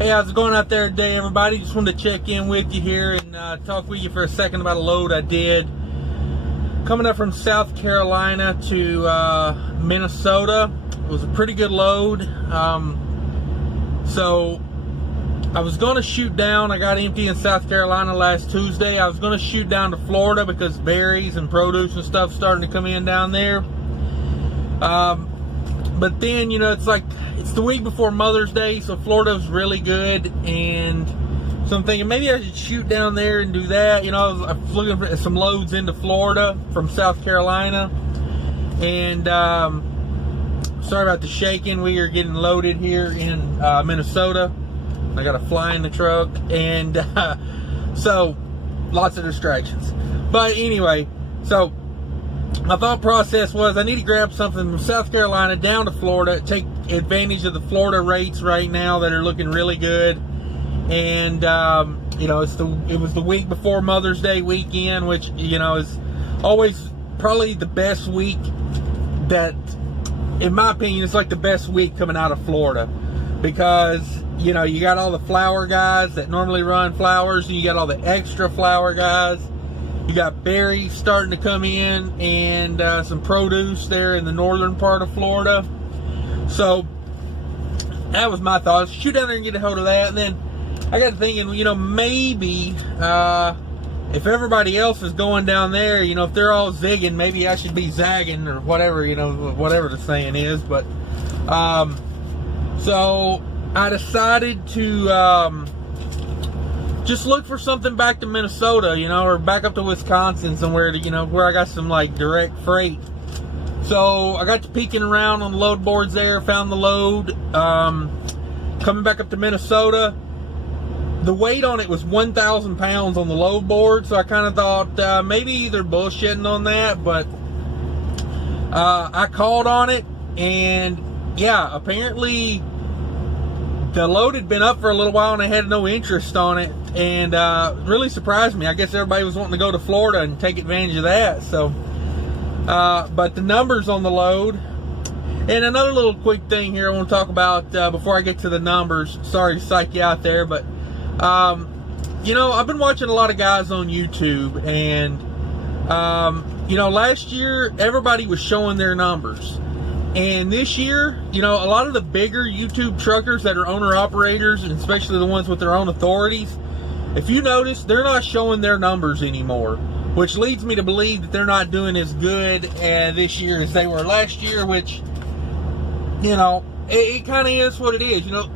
Hey, how's it going out there today, everybody? Just wanted to check in with you here and talk with you for a second about a load I did coming up from South Carolina to Minnesota. It was a pretty good load. So I was going to shoot down. I got empty in South Carolina last Tuesday. I was going to shoot down to Florida because berries and produce and stuff starting to come in down there. But then, you know, it's the week before Mother's Day, so Florida's really good, and so I'm thinking maybe I should shoot down there and do that. You know, I was looking at some loads into Florida from South Carolina, and sorry about the shaking. We are getting loaded here in Minnesota. I got a fly in the truck, and so lots of distractions. But anyway, so my thought process was I need to grab something from South Carolina down to Florida, take advantage of the Florida rates right now that are looking really good. And you know, it was the week before Mother's Day weekend, which, you know, is always probably the best week that, in my opinion, it's like the best week coming out of Florida, because, you know, you got all the flower guys that normally run flowers, and you got all the extra flower guys. You got berries starting to come in, and some produce there in the northern part of Florida. So that was my thoughts. Shoot down there and get a hold of that. And then I got thinking, you know, maybe if everybody else is going down there, you know, if they're all zigging, maybe I should be zagging, or whatever, you know, whatever the saying is. But so I decided to just look for something back to Minnesota, you know, or back up to Wisconsin somewhere, to, you know, where I got some like direct freight. So I got to peeking around on the load boards there, found the load. Coming back up to Minnesota, the weight on it was 1,000 pounds on the load board, so I kind of thought maybe they're bullshitting on that, but I called on it, and yeah, apparently the load had been up for a little while and I had no interest on it, and really surprised me. I guess everybody was wanting to go to Florida and take advantage of that. So but the numbers on the load, and another little quick thing here I want to talk about before I get to the numbers. Sorry to psych you out there, but you know, I've been watching a lot of guys on YouTube, and you know, last year everybody was showing their numbers. And this year, you know, a lot of the bigger YouTube truckers that are owner-operators, and especially the ones with their own authorities, if you notice, they're not showing their numbers anymore, which leads me to believe that they're not doing as good this year as they were last year, which, you know, it kind of is what it is. You know,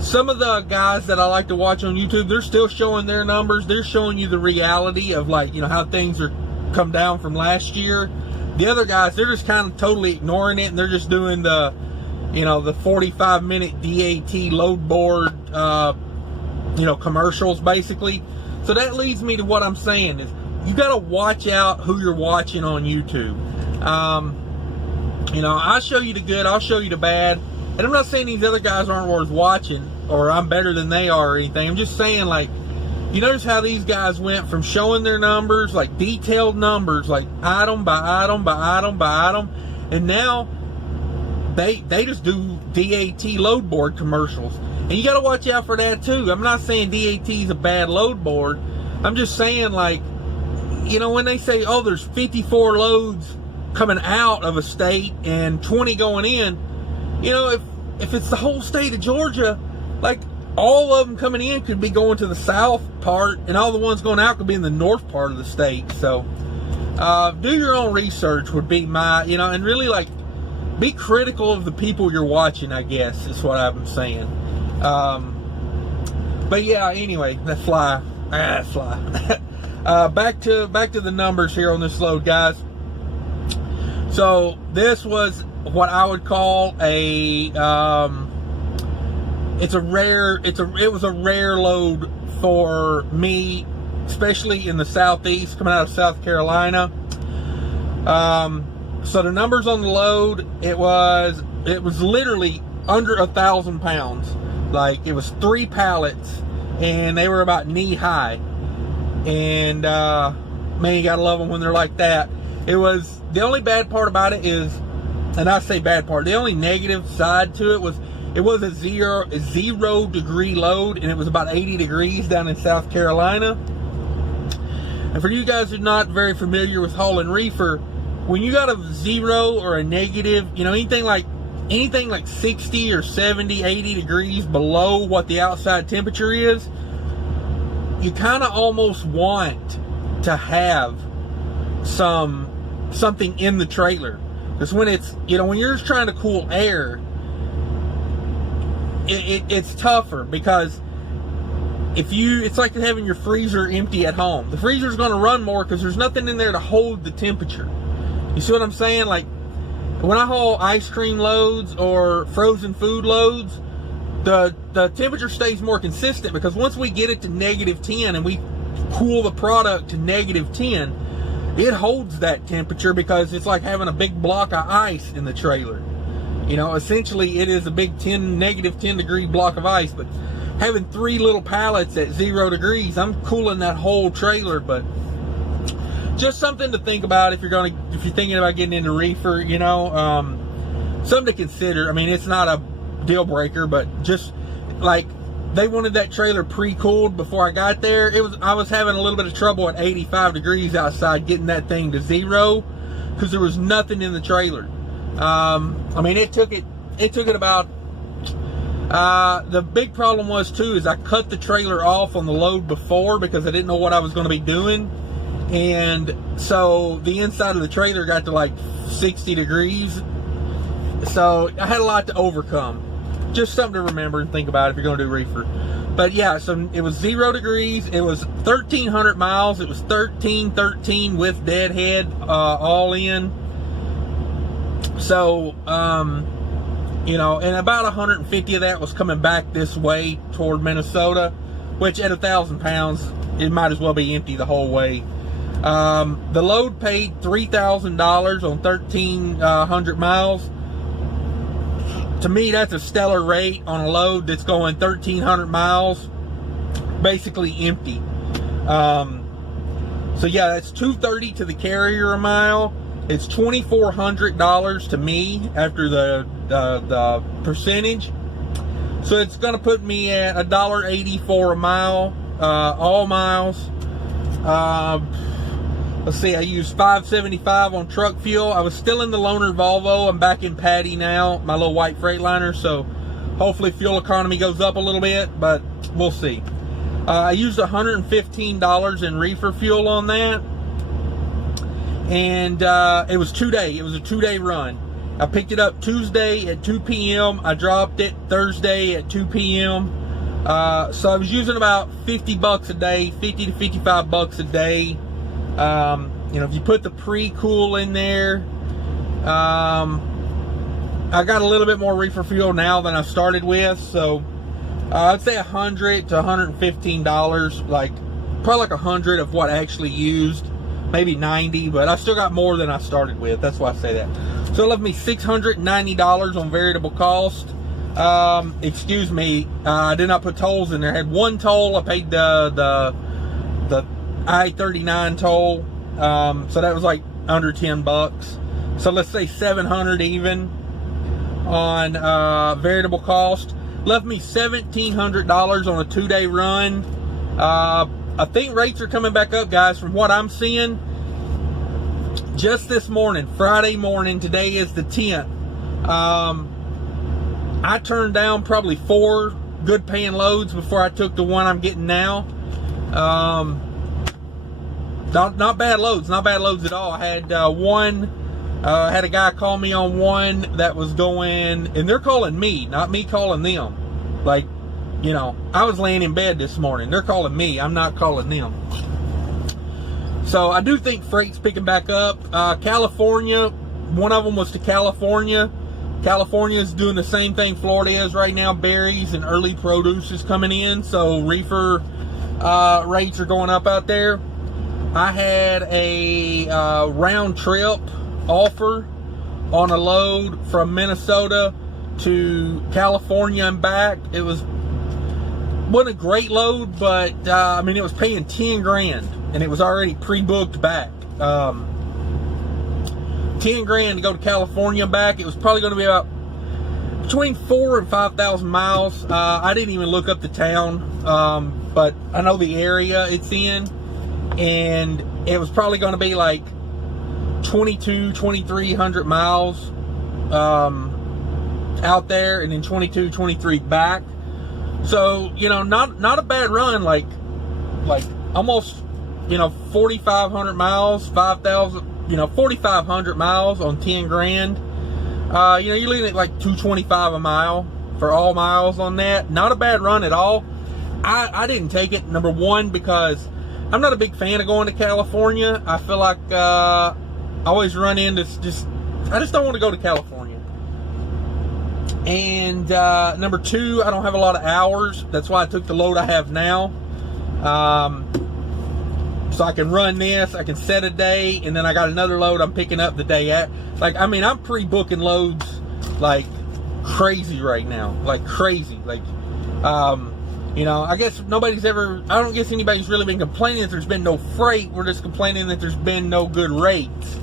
some of the guys that I like to watch on YouTube, they're still showing their numbers. They're showing you the reality of, like, you know, how things are come down from last year. The other guys, they're just kind of totally ignoring it, and they're just doing the, you know, the 45-minute DAT load board, you know, commercials, basically. So that leads me to what I'm saying is, you got to watch out who you're watching on YouTube. You know, I'll show you the good, I'll show you the bad, and I'm not saying these other guys aren't worth watching, or I'm better than they are or anything. I'm just saying, like, you notice how these guys went from showing their numbers, like detailed numbers, like item by item by item by item, and now they just do DAT load board commercials. And you got to watch out for that too. I'm not saying DAT is a bad load board. I'm just saying, like, you know, when they say, oh, there's 54 loads coming out of a state and 20 going in, you know, if it's the whole state of Georgia, like, all of them coming in could be going to the south part, and all the ones going out could be in the north part of the state. So do your own research would be my, you know, and really, like, be critical of the people you're watching, I guess, is what I'm saying. But yeah, anyway, that fly. Back to the numbers here on this load, guys. So this was what I would call a it was a rare load for me, especially in the southeast, coming out of South Carolina. So the numbers on the load, it was literally under 1,000 pounds. Like, it was 3 pallets, and they were about knee high. And man, you gotta love them when they're like that. It was, the only bad part about it is, and I say bad part, the only negative side to it was It was a zero degree load, and it was about 80 degrees down in South Carolina. And for you guys who are not very familiar with hauling reefer, when you got a zero or a negative, you know, anything like 60 or 70, 80 degrees below what the outside temperature is, you kind of almost want to have something in the trailer. Because when it's, you know, when you're just trying to cool air, it's tougher, because it's like having your freezer empty at home. The freezer's going to run more because there's nothing in there to hold the temperature. You see what I'm saying? Like when I haul ice cream loads or frozen food loads, the temperature stays more consistent, because once we get it to -10 and we cool the product to -10, it holds that temperature, because it's like having a big block of ice in the trailer. You know, essentially it is a big -10 degree block of ice, but having 3 little pallets at 0 degrees, I'm cooling that whole trailer. But just something to think about if you're thinking about getting into reefer, you know, something to consider. I mean, it's not a deal breaker, but just like, they wanted that trailer pre-cooled before I got there. I was having a little bit of trouble at 85 degrees outside getting that thing to 0, because there was nothing in the trailer. I mean, it took it about, the big problem was too, is I cut the trailer off on the load before, because I didn't know what I was going to be doing. And so the inside of the trailer got to like 60 degrees. So I had a lot to overcome. Just something to remember and think about if you're going to do reefer. But yeah, so it was 0 degrees. It was 1,300 miles. It was 1313 with deadhead, all in. So, you know, and about 150 of that was coming back this way toward Minnesota, which at 1,000 pounds, it might as well be empty the whole way. The load paid $3,000 on 1,300 miles. To me, that's a stellar rate on a load that's going 1,300 miles, basically empty. So yeah, that's $230 to the carrier a mile. It's $2,400 to me after the percentage. So it's going to put me at $1.80 for a mile, all miles. Let's see, I used $5.75 on truck fuel. I was still in the loaner Volvo. I'm back in Patty now, my little white Freightliner. So hopefully fuel economy goes up a little bit, but we'll see. I used $115 in reefer fuel on that. And it was 2 day. It was a 2-day run. I picked it up Tuesday at 2 p.m. I dropped it Thursday at 2 p.m. So I was using about $50 a day, 50 to 55 bucks a day. You know, if you put the pre-cool in there, I got a little bit more reefer fuel now than I started with. So I'd say $100 to $115, like probably like 100 of what I actually used. Maybe 90, but I still got more than I started with. That's why I say that. So it left me $690 on variable cost. Excuse me, I did not put tolls in there. I had one toll. I paid the I-39 toll. So that was like under 10 bucks. So let's say 700 even on variable cost. Left me $1,700 on a 2-day run. I think rates are coming back up, guys, from what I'm seeing. Just this morning, Friday morning, today is the 10th. I turned down probably 4 good paying loads before I took the one I'm getting now. Not bad loads, not bad loads at all. I had had a guy call me on one that was going, and they're calling me, not me calling them. Like, you know, I was laying in bed this morning. They're calling me. I'm not calling them. So I do think freight's picking back up. California, one of them was to California. California is doing the same thing Florida is right now. Berries and early produce is coming in. So reefer rates are going up out there. I had a round trip offer on a load from Minnesota to California and back. It wasn't a great load, but I mean, it was paying 10 grand and it was already pre-booked back. 10 grand to go to California and back. It was probably going to be about between 4,000 and 5,000 miles. I didn't even look up the town, but I know the area it's in, and it was probably going to be like 2,300 miles out there, and then 23 back. So, you know, not a bad run. Like almost, you know, 4,500 miles, 5,000, you know, 4,500 miles on 10 grand. You know, you're looking at like 225 a mile for all miles on that. Not a bad run at all. I didn't take it, number one, because I'm not a big fan of going to California. I feel like I always run into I just don't want to go to California. And number two, I don't have a lot of hours. That's why I took the load I have now. So I can run this, I can set a day, and then I got another load I'm picking up the day at. Like, I mean, I'm pre-booking loads like crazy right now. Like crazy. Like, you know, I guess I don't guess anybody's really been complaining that there's been no freight. We're just complaining that there's been no good rates.